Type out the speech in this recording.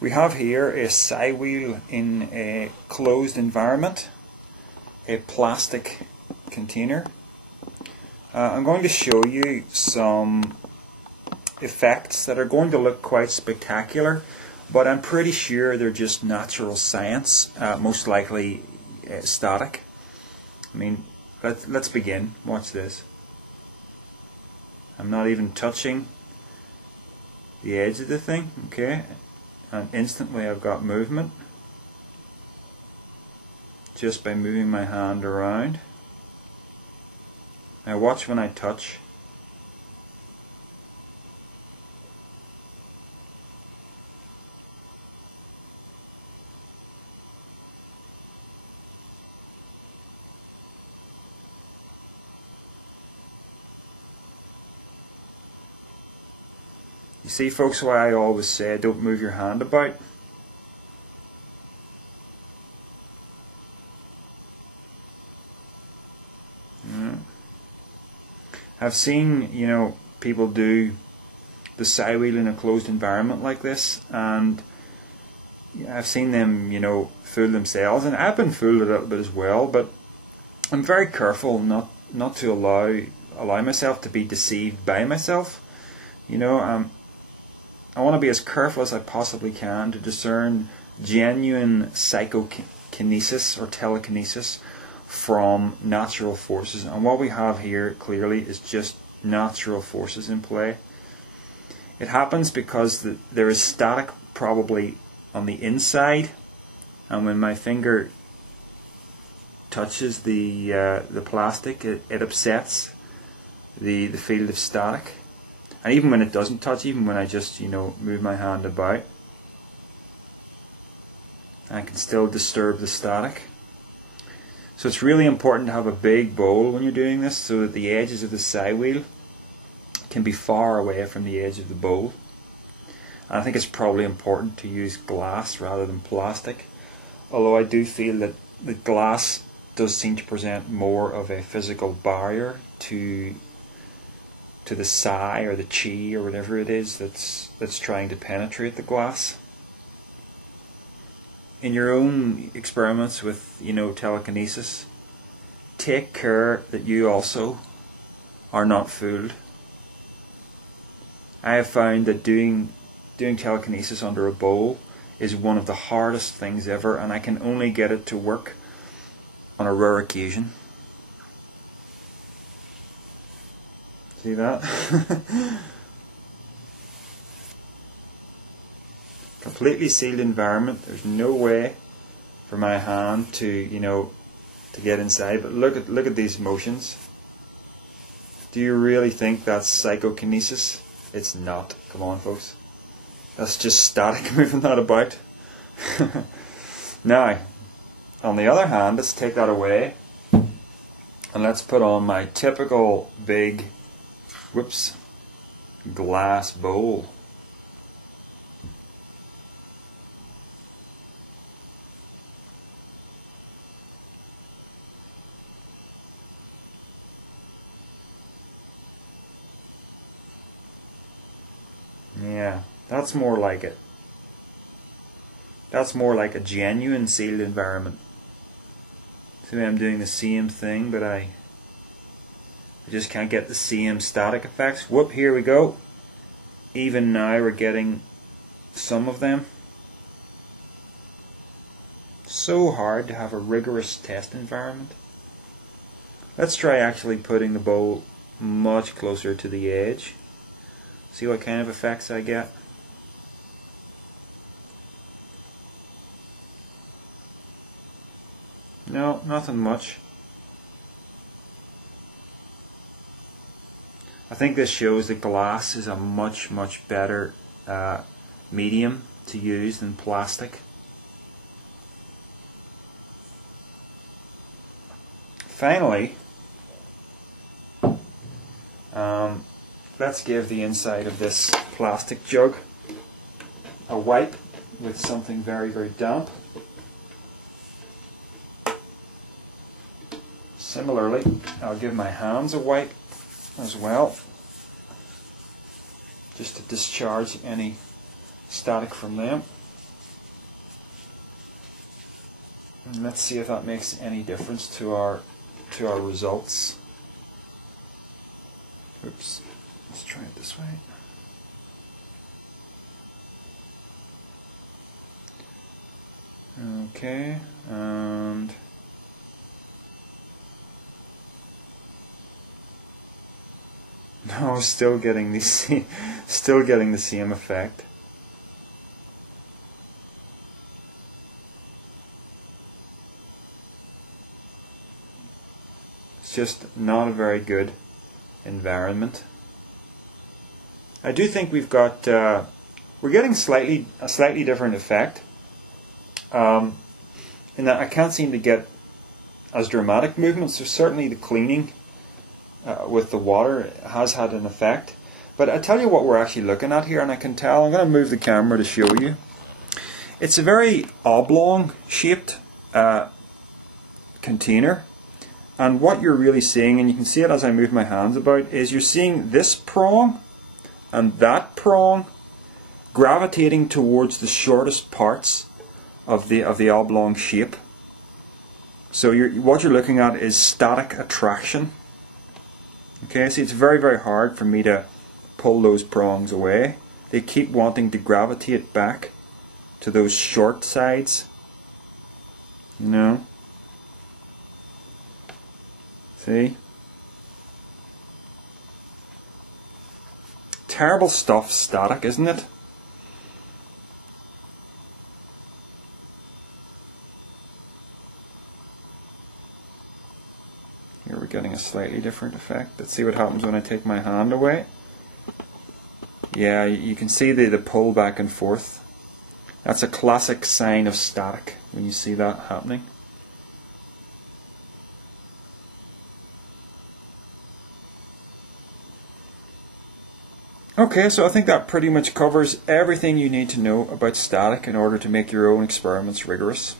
We have here a side wheel in a closed environment, a plastic container. I'm going to show you some effects that are going to look quite spectacular, but I'm pretty sure they're just natural science, most likely static. I mean, let's begin. Watch this. I'm not even touching the edge of the thing, okay? And instantly I've got movement just by moving my hand around. Now watch when I touch. You see, folks, why I always say don't move your hand about. I've seen, people do the side wheel in a closed environment like this, and I've seen them, fool themselves, and I've been fooled a little bit as well. But I'm very careful not to allow myself to be deceived by myself. I want to be as careful as I possibly can to discern genuine psychokinesis or telekinesis from natural forces. And what we have here clearly is just natural forces in play. It happens because there is static probably on the inside, and when my finger touches the plastic, it upsets the field of static. And even when it doesn't touch, even when I just, move my hand about, I can still disturb the static. So it's really important to have a big bowl when you're doing this, so that the edges of the side wheel can be far away from the edge of the bowl. And I think it's probably important to use glass rather than plastic, although I do feel that the glass does seem to present more of a physical barrier to the psi or the chi or whatever it is that's trying to penetrate the glass. In your own experiments with telekinesis, take care that you also are not fooled. I have found that doing telekinesis under a bowl is one of the hardest things ever, and I can only get it to work on a rare occasion. See that? Completely sealed environment. There's no way for my hand to get inside. But look at these motions. Do you really think that's psychokinesis? It's not. Come on, folks. That's just static moving that about. Now, on the other hand, let's take that away and let's put on my typical big glass bowl. Yeah, that's more like it. That's more like a genuine sealed environment. See, I'm doing the same thing, but I just can't get the same static effects. Whoop, here we go. Even now we're getting some of them. So hard to have a rigorous test environment. Let's try actually putting the bowl much closer to the edge. See what kind of effects I get. No, nothing much. I think this shows that glass is a much better medium to use than plastic. Finally, let's give the inside of this plastic jug a wipe with something very damp. Similarly, I'll give my hands a wipe as well, just to discharge any static from them. And let's see if that makes any difference to our results. Oops, let's try it this way. Okay, and no, still getting the same effect. It's just not a very good environment. I do think we've got we're getting a slightly different effect. In that I can't seem to get as dramatic movements. So certainly the cleaning with the water has had an effect. But I tell you what we're actually looking at here, and I can tell. I'm going to move the camera to show you. It's a very oblong shaped container. And what you're really seeing, and you can see it as I move my hands about, is you're seeing this prong and that prong gravitating towards the shortest parts of the oblong shape. So what you're looking at is static attraction. Okay, see, it's very, very hard for me to pull those prongs away. They keep wanting to gravitate back to those short sides. You know? See? Terrible stuff, static, isn't it? Here we're getting a slightly different effect. Let's see what happens when I take my hand away. Yeah, you can see the pull back and forth. That's a classic sign of static when you see that happening. Okay, so I think that pretty much covers everything you need to know about static in order to make your own experiments rigorous.